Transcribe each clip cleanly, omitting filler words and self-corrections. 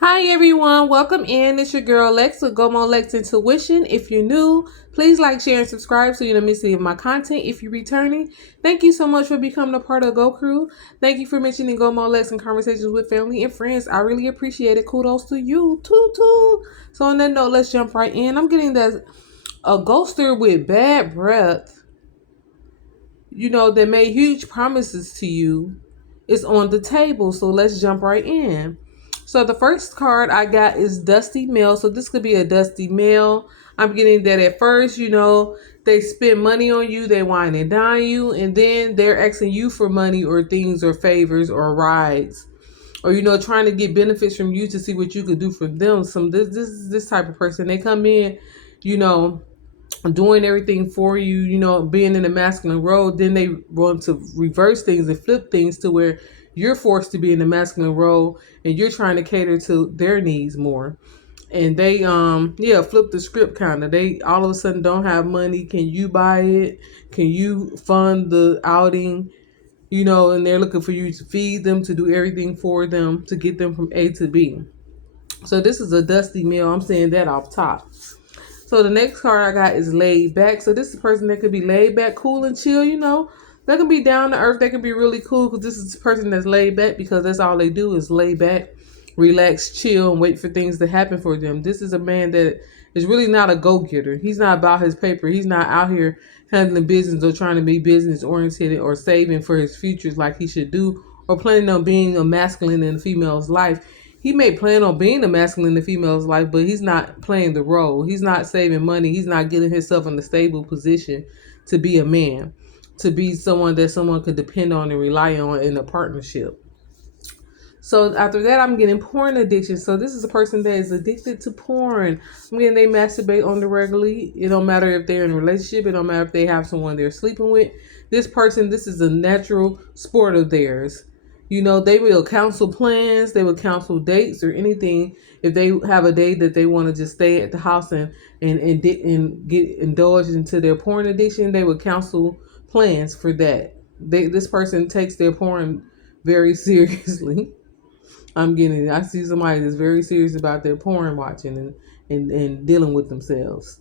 Hi everyone, welcome in. It's your girl Lex with Gomo Lex Intuition. If you're new, please like, share, and subscribe so you don't miss any of my content. If you're returning, thank you so much for becoming a part of Go Crew. Thank you for mentioning Gomo Lex in conversations with family and friends. I really appreciate it. Kudos to you, too. So on that note, let's jump right in. I'm getting that a ghoster with bad breath, that made huge promises to you is on the table. So let's jump right in. So the first card I got is Dusty Mail. So this could be a dusty mail. I'm getting that at first, they spend money on you, they wine and dine you, and then they're asking you for money or things or favors or rides. Or trying to get benefits from you to see what you could do for them. This type of person. They come in, you know, doing everything for you, being in the masculine role. Then they want to reverse things and flip things to where you're forced to be in the masculine role and you're trying to cater to their needs more. And they flip the script kind of. They all of a sudden don't have money. Can you buy it? Can you fund the outing? And they're looking for you to feed them, to do everything for them, to get them from A to B. So this is a dusty meal. I'm saying that off top. So the next card I got is laid back. So this is a person that could be laid back, cool and chill, They can be down to earth. They can be really cool because this is a person that's laid back because that's all they do is lay back, relax, chill, and wait for things to happen for them. This is a man that is really not a go-getter. He's not about his paper. He's not out here handling business or trying to be business oriented or saving for his futures like he should do or planning on being a masculine in a female's life. He may plan on being a masculine in the female's life, but he's not playing the role. He's not saving money. He's not getting himself in a stable position to be a man, to be someone that someone could depend on and rely on in a partnership. So after that, I'm getting porn addiction. So this is a person that is addicted to porn. I'm getting they masturbate on the regularly. It don't matter if they're in a relationship. It don't matter if they have someone they're sleeping with. This person, this is a natural sport of theirs. They will cancel plans. They will cancel dates or anything. If they have a day that they want to just stay at the house and get indulged into their porn addiction, they will cancel plans for that. This person takes their porn very seriously. I see somebody that's very serious about their porn watching and dealing with themselves.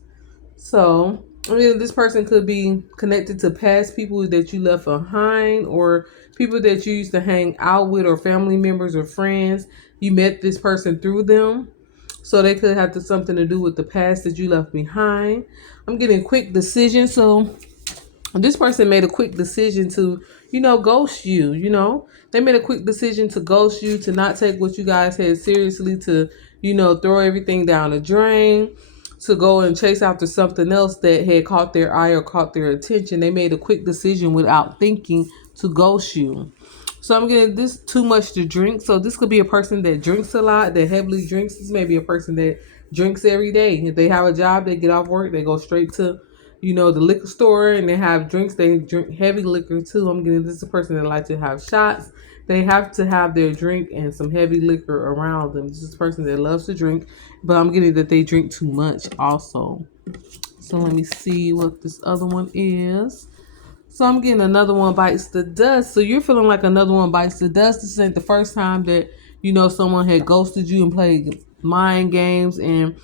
So, this person could be connected to past people that you left behind or people that you used to hang out with or family members or friends. You met this person through them. So they could have something to do with the past that you left behind. I'm getting quick decisions. So this person made a quick decision to, ghost you, They made a quick decision to ghost you, to not take what you guys had seriously, to, throw everything down the drain, to go and chase after something else that had caught their eye or caught their attention. They made a quick decision without thinking to ghost you. So I'm getting this too much to drink. So this could be a person that drinks a lot, that heavily drinks. This may be a person that drinks every day. If they have a job, they get off work, they go straight to, the liquor store and they have drinks. They drink heavy liquor too. I'm getting this is a person that likes to have shots. They have to have their drink and some heavy liquor around them. This is a person that loves to drink, but I'm getting that they drink too much also. So let me see what this other one is. So I'm getting another one bites the dust. So you're feeling like another one bites the dust. This ain't the first time that, someone had ghosted you and played mind games and,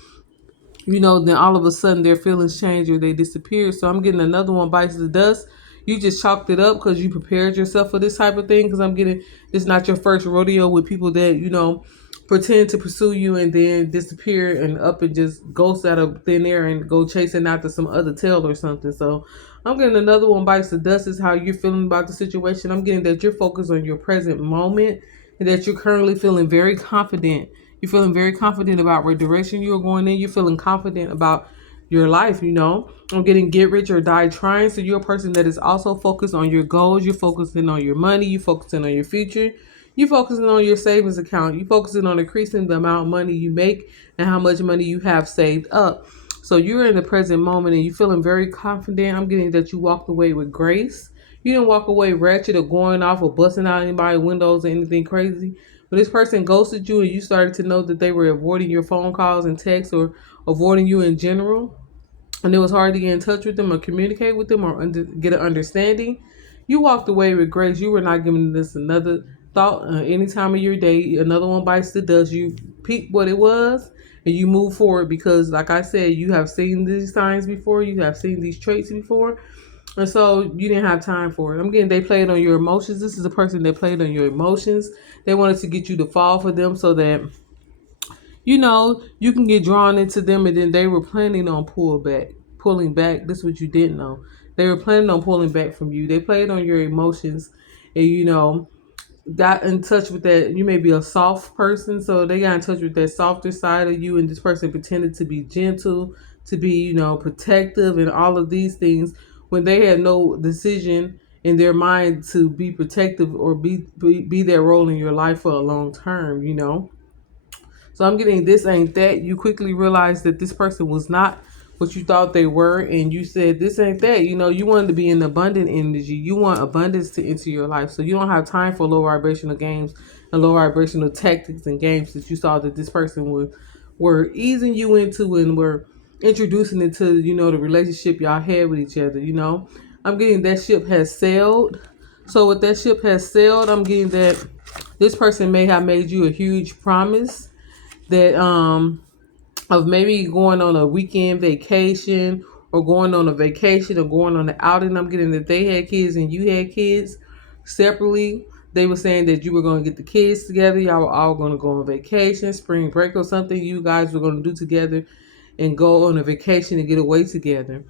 then all of a sudden their feelings change or they disappear. So I'm getting another one bites the dust. You just chalked it up because you prepared yourself for this type of thing. Because I'm getting it's not your first rodeo with people that, pretend to pursue you and then disappear and up and just ghost out of thin air and go chasing after some other tail or something. So I'm getting another one bites the dust is how you're feeling about the situation. I'm getting that you're focused on your present moment and that you're currently feeling very confident. You're feeling very confident about what direction you're going in. You're feeling confident about your life, I'm getting get rich or die trying. So you're a person that is also focused on your goals. You're focusing on your money. You're focusing on your future. You're focusing on your savings account. You're focusing on increasing the amount of money you make and how much money you have saved up. So you're in the present moment and you're feeling very confident. I'm getting that you walked away with grace. You didn't walk away ratchet or going off or busting out anybody's windows or anything crazy. When this person ghosted you and you started to know that they were avoiding your phone calls and texts or avoiding you in general, and it was hard to get in touch with them or communicate with them or get an understanding, you walked away with grace. You were not giving this another thought any time of your day. Another one bites the dust. You peep what it was, and you move forward because, like I said, you have seen these signs before, you have seen these traits before, and so you didn't have time for it. I'm getting they played on your emotions. This is a person that played on your emotions. They wanted to get you to fall for them so that you can get drawn into them, and then they were planning on pulling back. This is what you didn't know. They were planning on pulling back from you. They played on your emotions, and got in touch with that. You may be a soft person, so they got in touch with that softer side of you, and this person pretended to be gentle, to be, protective, and all of these things when they had no decision in their mind to be protective or be their role in your life for a long term. So I'm getting this ain't that. You quickly realize that this person was not what you thought they were, and you said this ain't that. You wanted to be in abundant energy. You want abundance to enter your life. So you don't have time for low vibrational games and low vibrational tactics and games that you saw that this person were easing you into and were introducing into, the relationship y'all had with each other. I'm getting that ship has sailed. So with that ship has sailed, I'm getting that this person may have made you a huge promise that of maybe going on a weekend vacation or going on a vacation or going on an outing. I'm getting that they had kids and you had kids separately. They were saying that you were going to get the kids together. Y'all were all going to go on vacation, spring break or something. You guys were going to do together and go on a vacation and get away together.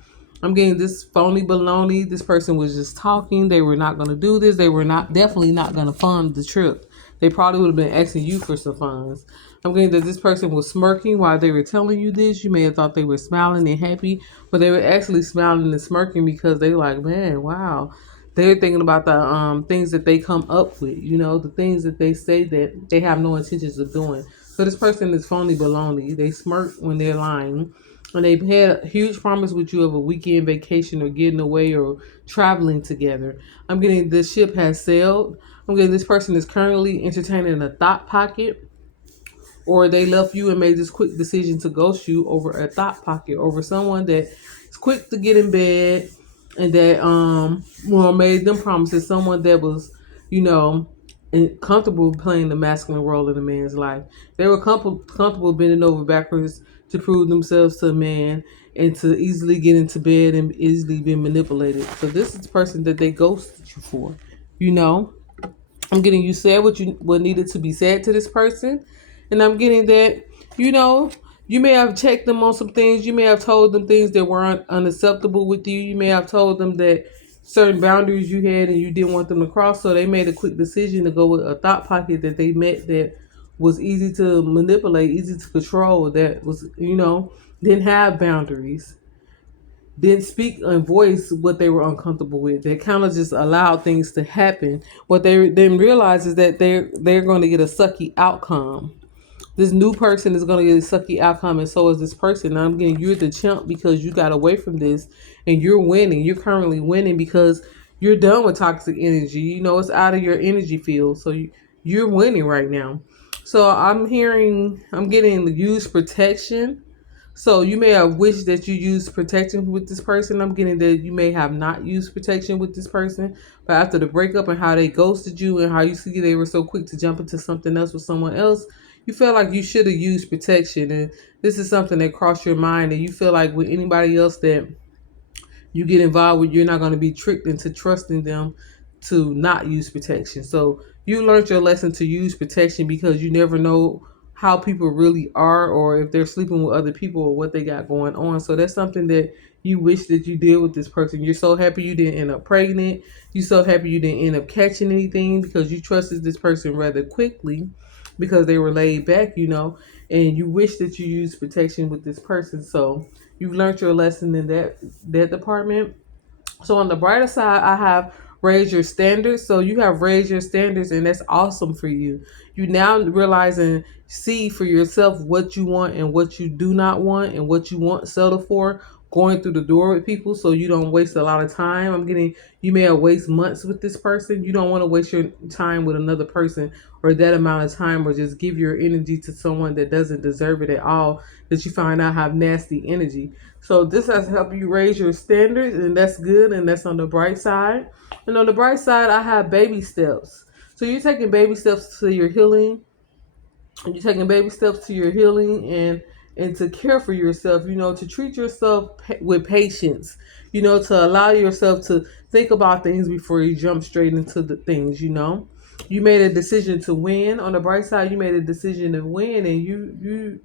I'm getting this phony baloney. This person was just talking. They were not going to do this. They were definitely not going to fund the trip. They probably would have been asking you for some funds. I'm getting that this person was smirking while they were telling you this. You may have thought they were smiling and happy, but they were actually smiling and smirking because they were like, man, wow. They're thinking about the things that they come up with, the things that they say that they have no intentions of doing. So this person is phony baloney. They smirk when they're lying. And they've had a huge promise with you of a weekend vacation or getting away or traveling together. I'm getting this ship has sailed. I'm getting this person is currently entertaining a thought pocket, or they left you and made this quick decision to ghost you over a thought pocket, over someone that is quick to get in bed and that made them promises, someone that was, comfortable playing the masculine role in a man's life. They were comfortable bending over backwards to prove themselves to a man and to easily get into bed and easily be manipulated. So this is the person that they ghosted you for. You know, I'm getting you said what needed to be said to this person, and I'm getting that you know you may have checked them on some things. You may have told them things that weren't unacceptable with you. You may have told them that certain boundaries you had and you didn't want them to cross. So they made a quick decision to go with a thought pocket that they met that was easy to manipulate, easy to control. That was didn't have boundaries, didn't speak and voice what they were uncomfortable with. They kind of just allowed things to happen. What they didn't realize is that they're going to get a sucky outcome. This new person is going to get a sucky outcome, and so is this person. Now I'm getting you're the chump because you got away from this, and you're winning. You're currently winning because you're done with toxic energy. It's out of your energy field, so you're winning right now. So I'm getting the use protection. So you may have wished that you used protection with this person. I'm getting that you may have not used protection with this person. But after the breakup and how they ghosted you and how you see they were so quick to jump into something else with someone else, you feel like you should have used protection. And this is something that crossed your mind. And you feel like with anybody else that you get involved with, you're not going to be tricked into trusting them to not use protection. So you learned your lesson to use protection because you never know how people really are or if they're sleeping with other people or what they got going on. So that's something that you wish that you did with this person. You're so happy you didn't end up pregnant. You're so happy you didn't end up catching anything because you trusted this person rather quickly because they were laid back, and you wish that you used protection with this person. So you've learned your lesson in that department. So on the brighter side, I have raised your standards. So you have raised your standards, and that's awesome for you. You now realize and see for yourself what you want and what you do not want and what you want settle for going through the door with people so you don't waste a lot of time. I'm getting you may have waste months with this person. You don't want to waste your time with another person or that amount of time or just give your energy to someone that doesn't deserve it at all, that you find out have nasty energy. So this has helped you raise your standards, and that's good, and that's on the bright side. And on the bright side, I have baby steps. So you're taking baby steps to your healing. You're taking baby steps to your healing and to care for yourself, to treat yourself with patience, to allow yourself to think about things before you jump straight into the things. You made a decision to win. On the bright side, you made a decision to win, and you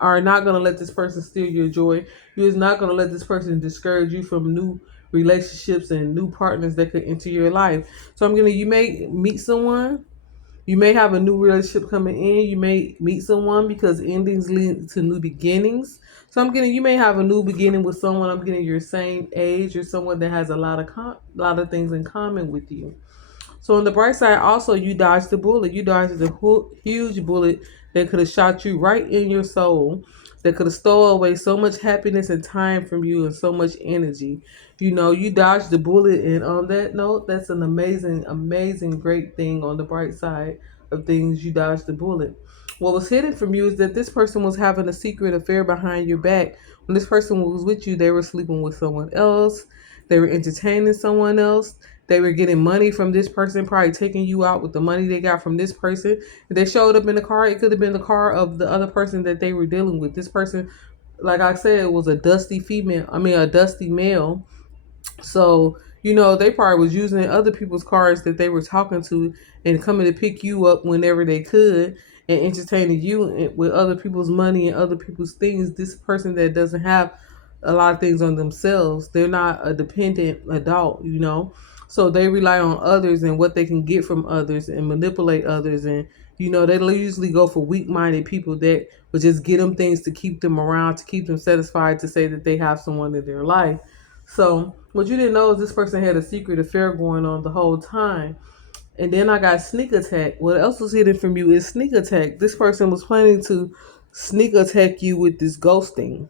are not going to let this person steal your joy. You're not going to let this person discourage you from new relationships and new partners that could enter your life. So you may meet someone, you may have a new relationship coming in. You may meet someone because endings lead to new beginnings. So you may have a new beginning with someone. I'm getting your same age or someone that has a lot of things in common with you. So on the bright side, also you dodged the bullet. You dodged the huge bullet that could have shot you right in your soul, that could have stole away so much happiness and time from you and so much energy. You dodged the bullet, and on that note, that's an amazing, amazing, great thing on the bright side of things. You dodged the bullet. What was hidden from you is that this person was having a secret affair behind your back. When this person was with you, they were sleeping with someone else. They were entertaining someone else. They were getting money from this person, probably taking you out with the money they got from this person. If they showed up in the car, it could have been the car of the other person that they were dealing with. This person, like I said, was a dusty a dusty male. So, they probably was using other people's cars that they were talking to and coming to pick you up whenever they could and entertaining you with other people's money and other people's things. This person that doesn't have a lot of things on themselves, they're not a dependent adult. So they rely on others and what they can get from others and manipulate others. And, they usually go for weak minded people that would just get them things to keep them around, to keep them satisfied, to say that they have someone in their life. So what you didn't know is this person had a secret affair going on the whole time. And then I got sneak attack. What else was hidden from you is sneak attack. This person was planning to sneak attack you with this ghosting.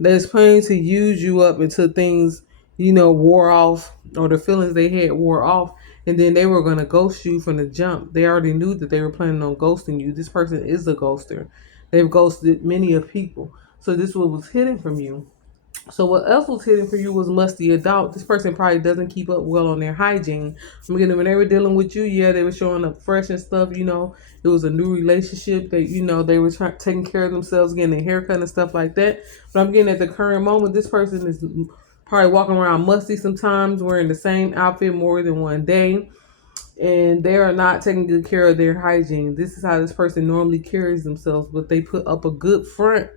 That's planning to use you up until things, wore off, or the feelings they had wore off, and then they were gonna ghost you from the jump. They already knew that they were planning on ghosting you. This person is a ghoster. They've ghosted many of people. So this is what was hidden from you. So what else was hidden for you was musty adult. This person probably doesn't keep up well on their hygiene. When they were dealing with you, yeah, they were showing up fresh and stuff. It was a new relationship. They were taking care of themselves, getting a haircut and stuff like that. But I'm getting at the current moment, this person is probably walking around musty sometimes, wearing the same outfit more than one day, and they are not taking good care of their hygiene. This is how this person normally carries themselves, but they put up a good front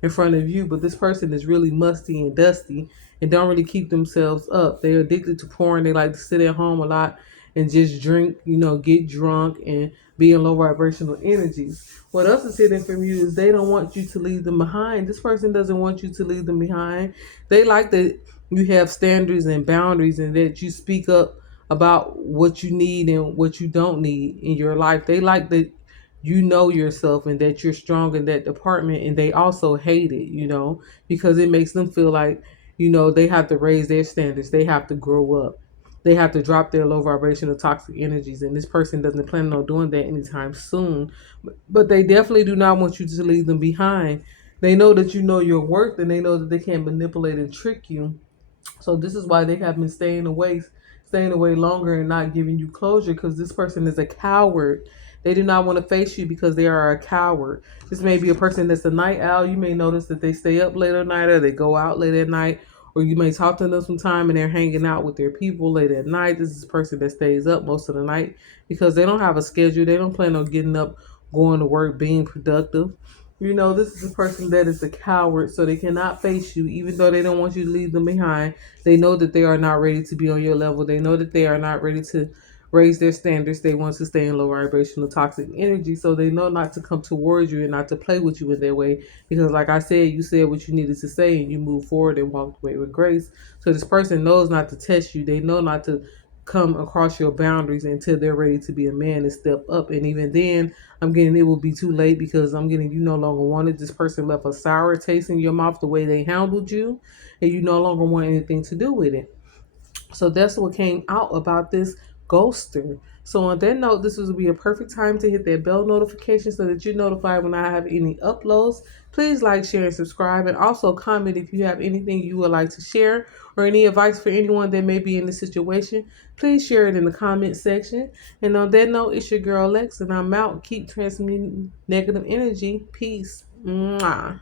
in front of you, but this person is really musty and dusty and don't really keep themselves up. They're addicted to porn. They like to sit at home a lot and just drink, get drunk and be in low vibrational energies. What else is hidden from you is they don't want you to leave them behind. This person doesn't want you to leave them behind. They like that you have standards and boundaries and that you speak up about what you need and what you don't need in your life. They like that you know yourself and that you're strong in that department, and they also hate it, because it makes them feel like, they have to raise their standards, they have to grow up, they have to drop their low vibrational toxic energies, and this person doesn't plan on doing that anytime soon. But they definitely do not want you to leave them behind. They know that you know your worth, and they know that they can't manipulate and trick you. So this is why they have been staying away longer and not giving you closure, because this person is a coward. They do not want to face you because they are a coward. This may be a person that's a night owl. You may notice that they stay up late at night or they go out late at night, or you may talk to them sometime and they're hanging out with their people late at night. This is a person that stays up most of the night because they don't have a schedule. They don't plan on getting up, going to work, being productive. This is a person that is a coward, so they cannot face you, even though they don't want you to leave them behind. They know that they are not ready to be on your level. They know that they are not ready to raise their standards. They want to stay in low vibrational toxic energy, so they know not to come towards you and not to play with you in their way. Because, like I said, you said what you needed to say and you moved forward and walked away with grace. So this person knows not to test you. They know not to come across your boundaries until they're ready to be a man and step up. And even then, I'm getting it will be too late, because I'm getting you no longer wanted. This person left a sour taste in your mouth the way they handled you, and you no longer want anything to do with it. So that's what came out about this ghoster. So on that note, this will be a perfect time to hit that bell notification so that you're notified when I have any uploads. Please like, share, and subscribe, and also comment if you have anything you would like to share or any advice for anyone that may be in this situation. Please share it in the comment section. And on that note, it's your girl Lex, and I'm out. Keep transmitting negative energy. Peace. Mwah.